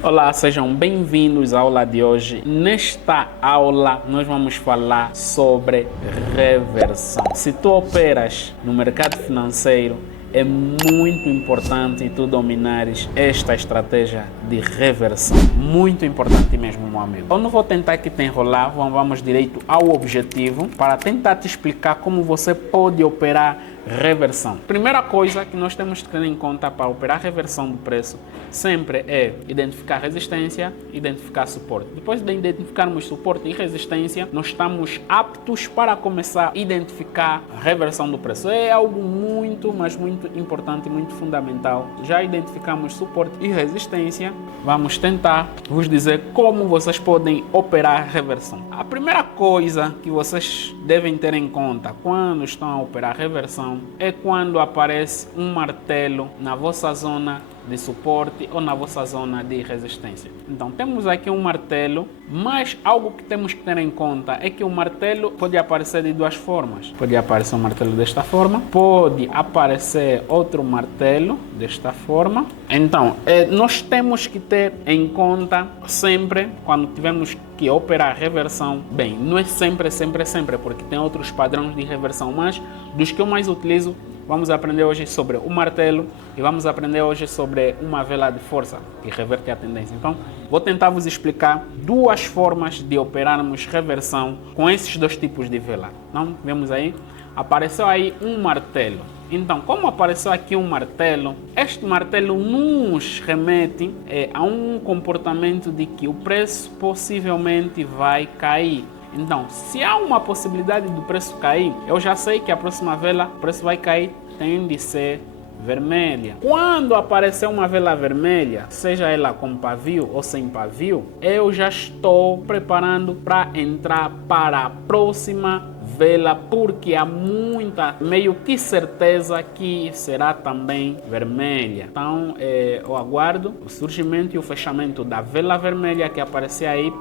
Olá, sejam bem-vindos à aula de hoje. Nesta aula, nós vamos falar sobre reversão. Se tu operas no mercado financeiro, é muito importante tu dominares esta estratégia de reversão. Muito importante mesmo, meu amigo. Eu não vou tentar aqui te enrolar, vamos direito ao objetivo para tentar te explicar como você pode operar reversão. Primeira coisa que nós temos que ter em conta para operar reversão do preço sempre é identificar resistência, identificar suporte. Depois de identificarmos suporte e resistência, nós estamos aptos para começar a identificar a reversão do preço. É algo muito, mas muito importante, muito fundamental. Já identificamos suporte e resistência, vamos tentar vos dizer como vocês podem operar a reversão. A primeira coisa que vocês devem ter em conta quando estão a operar reversão é quando aparece um martelo na vossa zona de suporte ou na vossa zona de resistência. Então temos aqui um martelo, mas algo que temos que ter em conta é que o martelo pode aparecer de duas formas. Pode aparecer um martelo desta forma, pode aparecer outro martelo desta forma. Então nós temos que ter em conta sempre, quando tivermos que operar reversão, bem, não é sempre, porque tem outros padrões de reversão, mas dos que eu mais utilizo, vamos aprender hoje sobre o martelo e vamos aprender hoje sobre uma vela de força que reverte a tendência. Então, vou tentar vos explicar duas formas de operarmos reversão com esses dois tipos de vela. Então, vemos aí, apareceu aí um martelo. Então, como apareceu aqui um martelo, este martelo nos remete a um comportamento de que o preço possivelmente vai cair. Então, se há uma possibilidade do preço cair, eu já sei que a próxima vela, o preço vai cair, tem de ser vermelha. Quando aparecer uma vela vermelha, seja ela com pavio ou sem pavio, eu já estou preparando para entrar para a próxima vela, porque há muita, meio que certeza que será também vermelha. Então, eu aguardo o surgimento e o fechamento da vela vermelha que aparecer aí,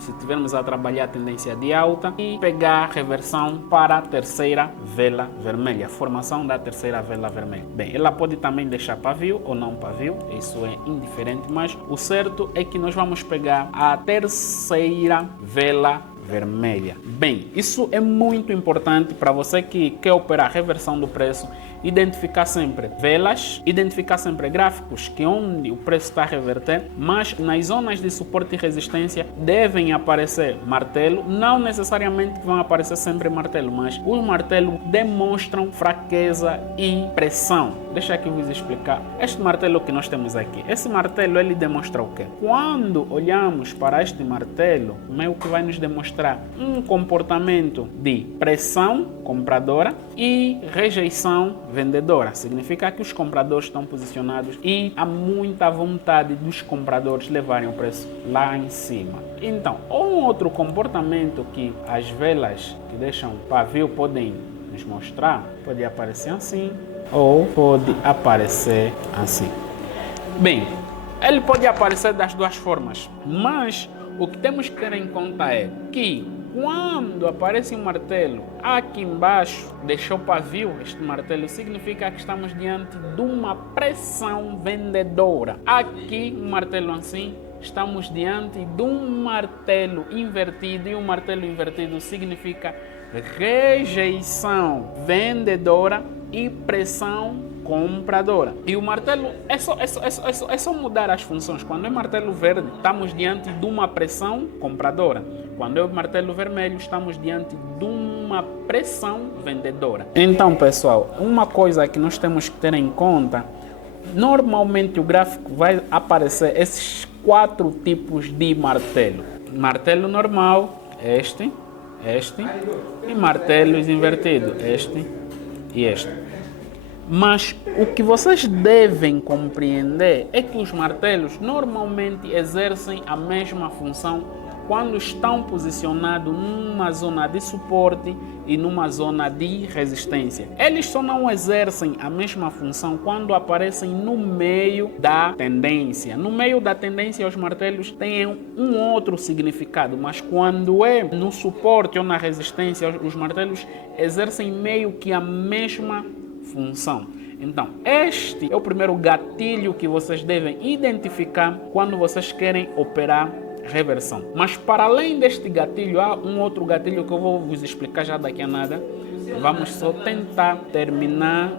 se tivermos a trabalhar a tendência de alta, e pegar a reversão para a terceira vela vermelha, formação da terceira vela vermelha. Bem, ela pode também deixar pavio ou não pavio, isso é indiferente, mas o certo é que nós vamos pegar a terceira vela vermelha. Bem, isso é muito importante para você que quer operar reversão do preço. Identificar sempre velas, identificar sempre gráficos que onde o preço está a reverter, mas nas zonas de suporte e resistência devem aparecer martelo, não necessariamente vão aparecer sempre martelo, mas os martelos demonstram fraqueza e pressão. Deixa aqui vos explicar. Este martelo que nós temos aqui, esse martelo ele demonstra o quê? Quando olhamos para este martelo, meio que vai nos demonstrar um comportamento de pressão compradora e rejeição vendedora. Significa que os compradores estão posicionados e há muita vontade dos compradores levarem o preço lá em cima. Então, um outro comportamento que as velas que deixam pavio podem nos mostrar, pode aparecer assim ou pode aparecer assim. Bem, ele pode aparecer das duas formas, mas o que temos que ter em conta é que quando aparece um martelo aqui embaixo, deixou pavio, este martelo significa que estamos diante de uma pressão vendedora. Aqui, um martelo assim, estamos diante de um martelo invertido, e um martelo invertido significa rejeição vendedora e pressão compradora. E o martelo é só mudar as funções. Quando é martelo verde, estamos diante de uma pressão compradora. Quando é martelo vermelho, estamos diante de uma pressão vendedora. Então, pessoal, uma coisa que nós temos que ter em conta, normalmente o gráfico vai aparecer esses quatro tipos de martelo. Martelo normal, este, e martelos invertidos, este e este. Mas o que vocês devem compreender é que os martelos normalmente exercem a mesma função quando estão posicionados numa zona de suporte e numa zona de resistência. Eles só não exercem a mesma função quando aparecem no meio da tendência. No meio da tendência, os martelos têm um outro significado, mas quando é no suporte ou na resistência, os martelos exercem meio que a mesma função. Então, este é o primeiro gatilho que vocês devem identificar quando vocês querem operar reversão. Mas para além deste gatilho, há um outro gatilho que eu vou vos explicar já daqui a nada. Vamos só tentar terminar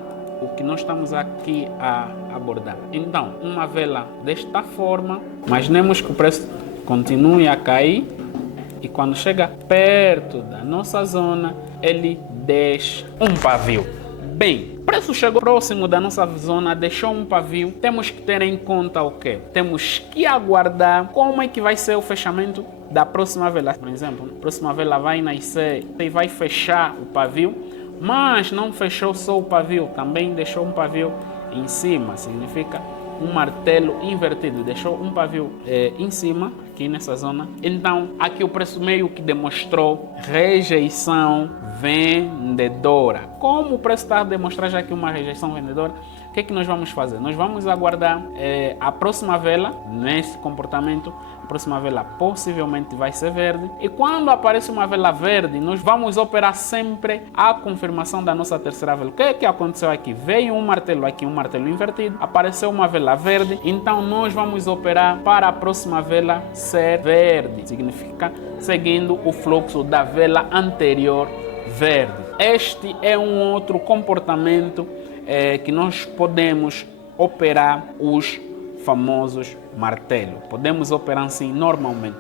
o que nós estamos aqui a abordar. Então, uma vela desta forma, imaginemos que o preço continue a cair e quando chega perto da nossa zona, ele deixa um pavio. Bem, o preço chegou próximo da nossa zona, deixou um pavio. Temos que ter em conta o quê? Temos que aguardar como é que vai ser o fechamento da próxima vela. Por exemplo, a próxima vela vai nascer e vai fechar o pavio, mas não fechou só o pavio, também deixou um pavio em cima, significa um martelo invertido, deixou um pavio em cima, aqui nessa zona. Então, aqui o preço meio que demonstrou rejeição vendedora. Como o preço está a demonstrar já aqui uma rejeição vendedora, o que é que nós vamos fazer? Nós vamos aguardar a próxima vela nesse comportamento. A próxima vela possivelmente vai ser verde. E quando aparece uma vela verde, nós vamos operar sempre a confirmação da nossa terceira vela. O que é que aconteceu aqui? Veio um martelo aqui, um martelo invertido. Apareceu uma vela verde. Então nós vamos operar para a próxima vela ser verde. Significa seguindo o fluxo da vela anterior verde. Este é um outro comportamento que nós podemos operar os famosos martelo. Podemos operar assim normalmente.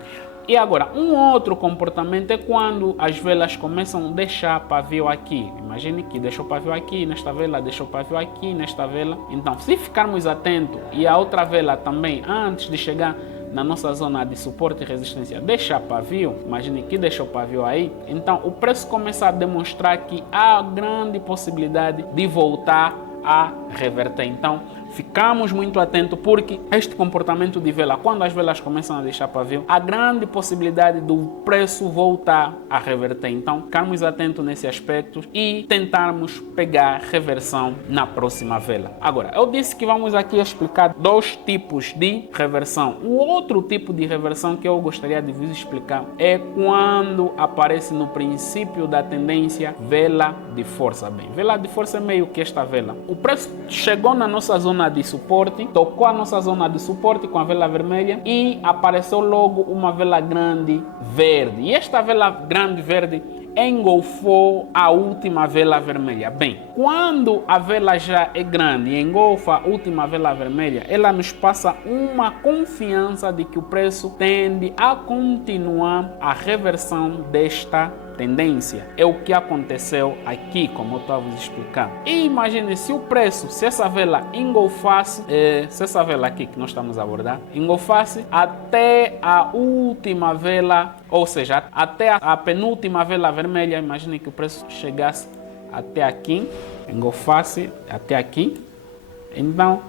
E agora, um outro comportamento é quando as velas começam a deixar pavio aqui. Imagine que deixou pavio aqui nesta vela, deixou pavio aqui nesta vela. Então, se ficarmos atentos e a outra vela também, antes de chegar na nossa zona de suporte e resistência, deixa pavio, imagine que deixou pavio aí, então o preço começa a demonstrar que há grande possibilidade de voltar a reverter. Então, ficamos muito atentos porque este comportamento de vela, quando as velas começam a deixar pavio, há grande possibilidade do preço voltar a reverter. Então, ficamos atentos nesse aspecto e tentarmos pegar reversão na próxima vela. Agora, eu disse que vamos aqui explicar dois tipos de reversão. O outro tipo de reversão que eu gostaria de vos explicar é quando aparece no princípio da tendência vela de força. Bem, vela de força é meio que esta vela. O preço chegou na nossa zona de suporte, tocou a nossa zona de suporte com a vela vermelha e apareceu logo uma vela grande verde. E esta vela grande verde engolfou a última vela vermelha. Bem, quando a vela já é grande e engolfa a última vela vermelha, ela nos passa uma confiança de que o preço tende a continuar a reversão desta tendência. É o que aconteceu aqui, como eu estava a vos explicar. E imagine se o preço, se essa vela engolfasse, se essa vela aqui que nós estamos a abordar, engolfasse até a última vela, ou seja, até a penúltima vela vermelha, imagine que o preço chegasse até aqui, engolfasse até aqui. Então,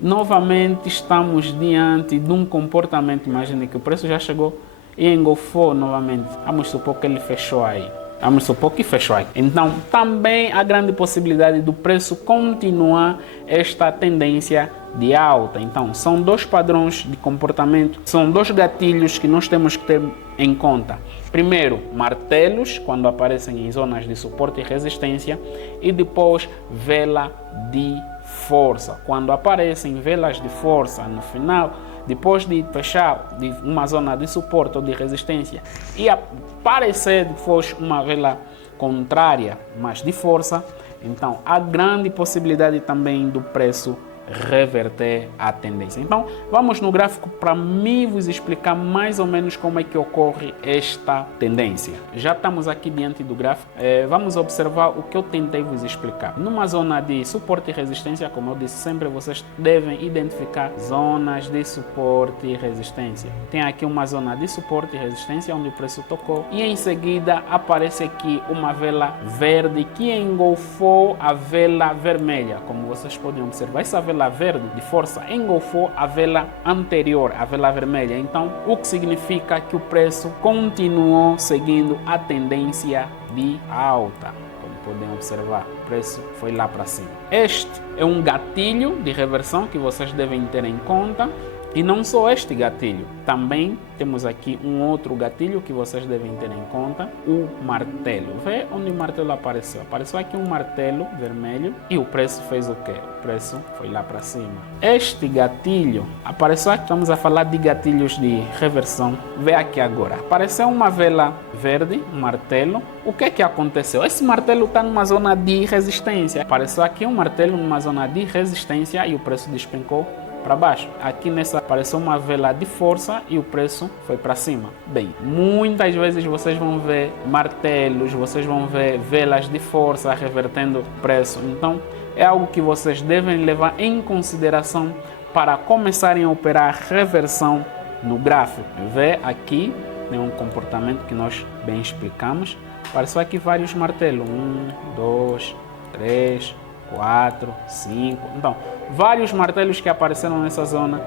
novamente estamos diante de um comportamento, imagine que o preço já chegou e engolfou novamente. Vamos supor que ele fechou aí. Vamos supor que fechou aí. Então, também há grande possibilidade do preço continuar esta tendência de alta. Então, são dois padrões de comportamento, são dois gatilhos que nós temos que ter em conta. Primeiro, martelos, quando aparecem em zonas de suporte e resistência. E depois, vela de força. Quando aparecem velas de força no final, depois de fechar de uma zona de suporte ou de resistência e aparecer depois uma vela contrária, mas de força, então há grande possibilidade também do preço reverter a tendência. Então, vamos no gráfico para me vos explicar mais ou menos como é que ocorre esta tendência. Já estamos aqui diante do gráfico. Vamos observar o que eu tentei vos explicar. Numa zona de suporte e resistência, como eu disse sempre, vocês devem identificar zonas de suporte e resistência. Tem aqui uma zona de suporte e resistência onde o preço tocou e em seguida aparece aqui uma vela verde que engolfou a vela vermelha. Como vocês podem observar, essa vela verde de força engolfou a vela anterior, a vela vermelha. Então, o que significa que o preço continuou seguindo a tendência de alta. Como podem observar, o preço foi lá para cima. Este é um gatilho de reversão que vocês devem ter em conta. E não só este gatilho, também temos aqui um outro gatilho que vocês devem ter em conta, o martelo. Vê onde o martelo apareceu? Apareceu aqui um martelo vermelho e o preço fez o quê? O preço foi lá para cima. Este gatilho, apareceu aqui, estamos a falar de gatilhos de reversão. Vê aqui agora, apareceu uma vela verde, um martelo. O que é que aconteceu? Esse martelo está numa zona de resistência. Apareceu aqui um martelo numa zona de resistência e o preço despencou para baixo. Aqui nessa apareceu uma vela de força e o preço foi para cima. Bem, muitas vezes vocês vão ver martelos, vocês vão ver velas de força revertendo o preço. Então, é algo que vocês devem levar em consideração para começarem a operar reversão no gráfico. Vê aqui, tem um comportamento que nós bem explicamos. Apareceu aqui vários martelos. 1, 2, 3, 4, 5. Então, vários martelos que apareceram nessa zona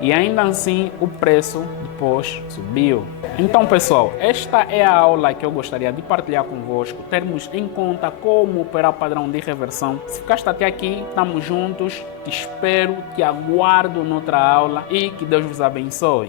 e ainda assim o preço depois subiu. Então, pessoal, esta é a aula que eu gostaria de partilhar convosco, termos em conta como operar o padrão de reversão. Se ficaste até aqui, estamos juntos, te espero, te aguardo noutra aula e que Deus vos abençoe.